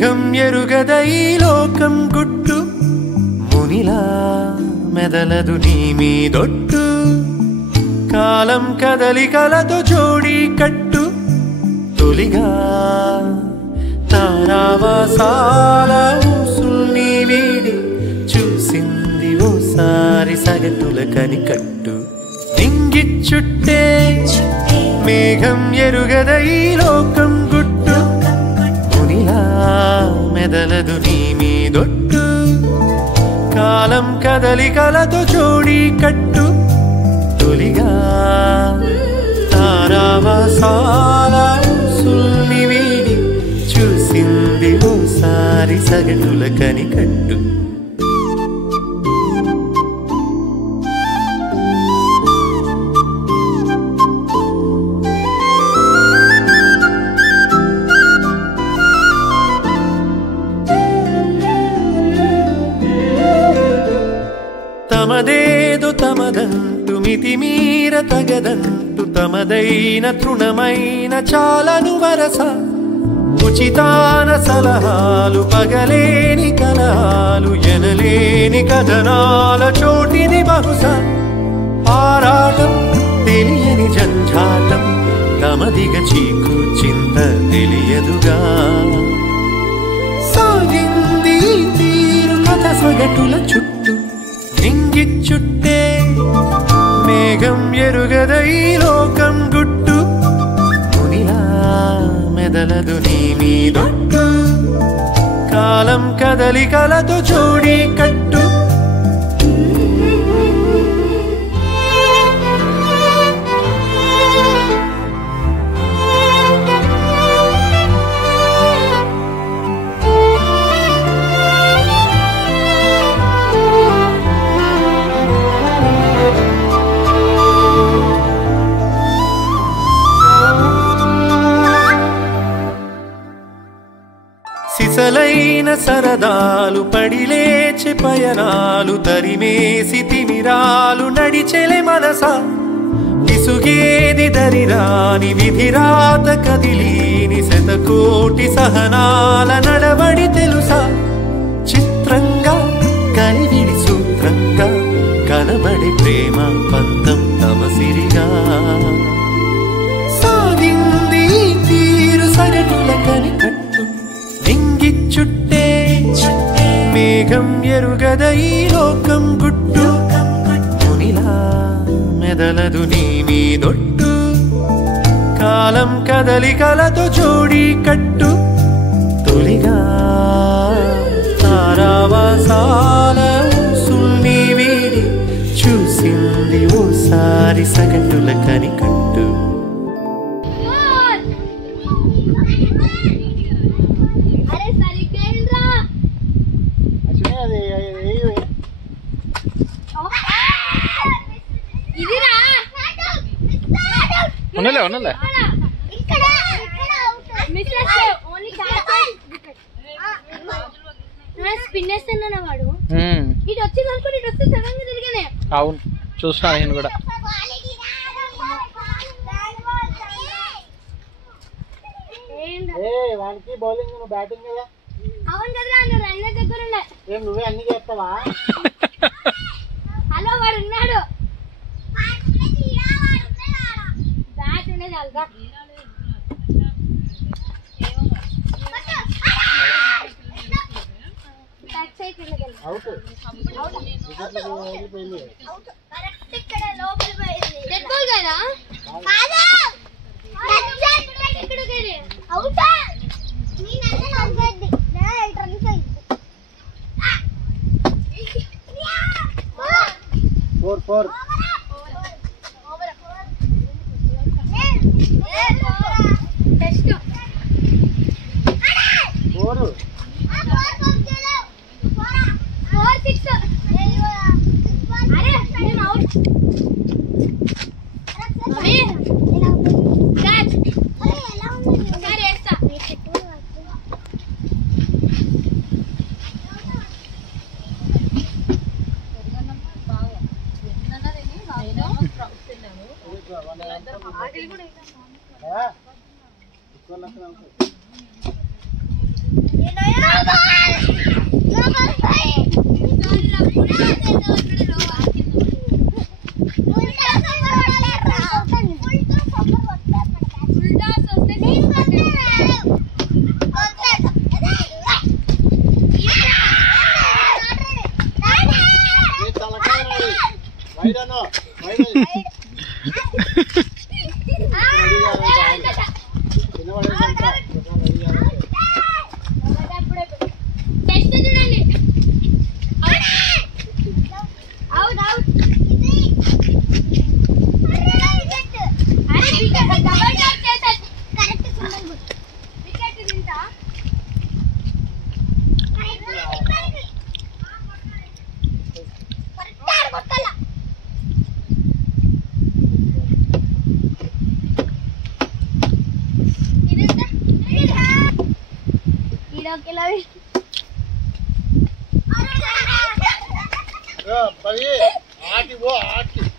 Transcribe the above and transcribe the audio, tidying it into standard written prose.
మేఘం ఎరుగద ఈ లోకం గుట్టు మునిలా మెదలదు నీ మీదొట్టు కాలం కదలికలతో జోడి కట్టు తొలిగా తారావాసాల ఊసుల్ని వీడి చూసింది ఓసారి సగటుల కనికట్టు నింగి చుట్టే మేఘం ఎరుగద ఈ లోకం గుట్టు మునిలా మెదలదు నీ మీదొట్టు కాలం కదలికలతో జోడి కట్టు తొలిగా తారావాసాల ఊసుల్ని వీడి చూసింది ఓసారి సగటుల కనికట్టు తమదేదో తమదంటు మితిమీర తగదంటు తమదైన తృణమైన చాలను వరస ఉచితాన సలహాలు పగలేని కలహాలు ఎనలేని కథనాల చోటిది బహుశా ఆరాటం తెలియని జంఝాటం తమదిగ చీకు చింత తెలియదుగా సాగింది తీరు కథ సగటుల చుట్టూ నింగి చుట్టే మేఘం ఎరుగద ఈ లోకం గుట్టు మునిలా మెదలదు నీ మీదొట్టు కాలం కదలికలతో జోడి కట్టు సిసలైన సరదాలు పడిలేచి పయనాలు తరిమేసి తిమిరాలు నడిచెలే మనస విసుగేది దరిరాని విధిరాత కదిలీని శతకోటి సహనాల నడబడి తెలుసా చిత్రంగా కలివిడి సూత్రంగా కనబడి ప్రేమ పంతం తమసిరిగా సాగింది తీరు సగటుల కనికట్టు నింగి చుట్టే మేఘం ఎరుగద ఈ లోకం గుట్టు మునిలా మెదలదు నీ మీదొట్టు కాలం కదలికలతో జోడి కట్టు తొలిగా తారావాసాల ఊసుల్ని వీడి చూసింది ఓసారి సగటుల కనికట్టు ఉన్నలే అవును చూసినా నేను కూడా వానికి బౌలింగ్ బ్యాటింగ్ కదా అవును కదా రన్నర్ దగ్గర ఉండే ఏం నువ్వే అన్ని చేస్తావా హలో వాడు ఉన్నాడు బ్యాట్ ఉండేది అల్గా బ్యాక్ సైడ్ వెళ్ళగల అవుట్ వెళ్ళిపోయింది కరెక్ట్ ఇక్కడ లోపల పోయింది డెడ్ బాల్ కదా కాదు ఇక్కడ గడి అవుట్ నీ నన్ను అవుట్ నా రన్స్ అయ్యింది 4-4 టెస్ట్ 4 4-6 అరే నేను అవుట్ అరే క్యాచ్ అరే ఎలా ఉంది సరే వేస్తా भाई आटी वो आटी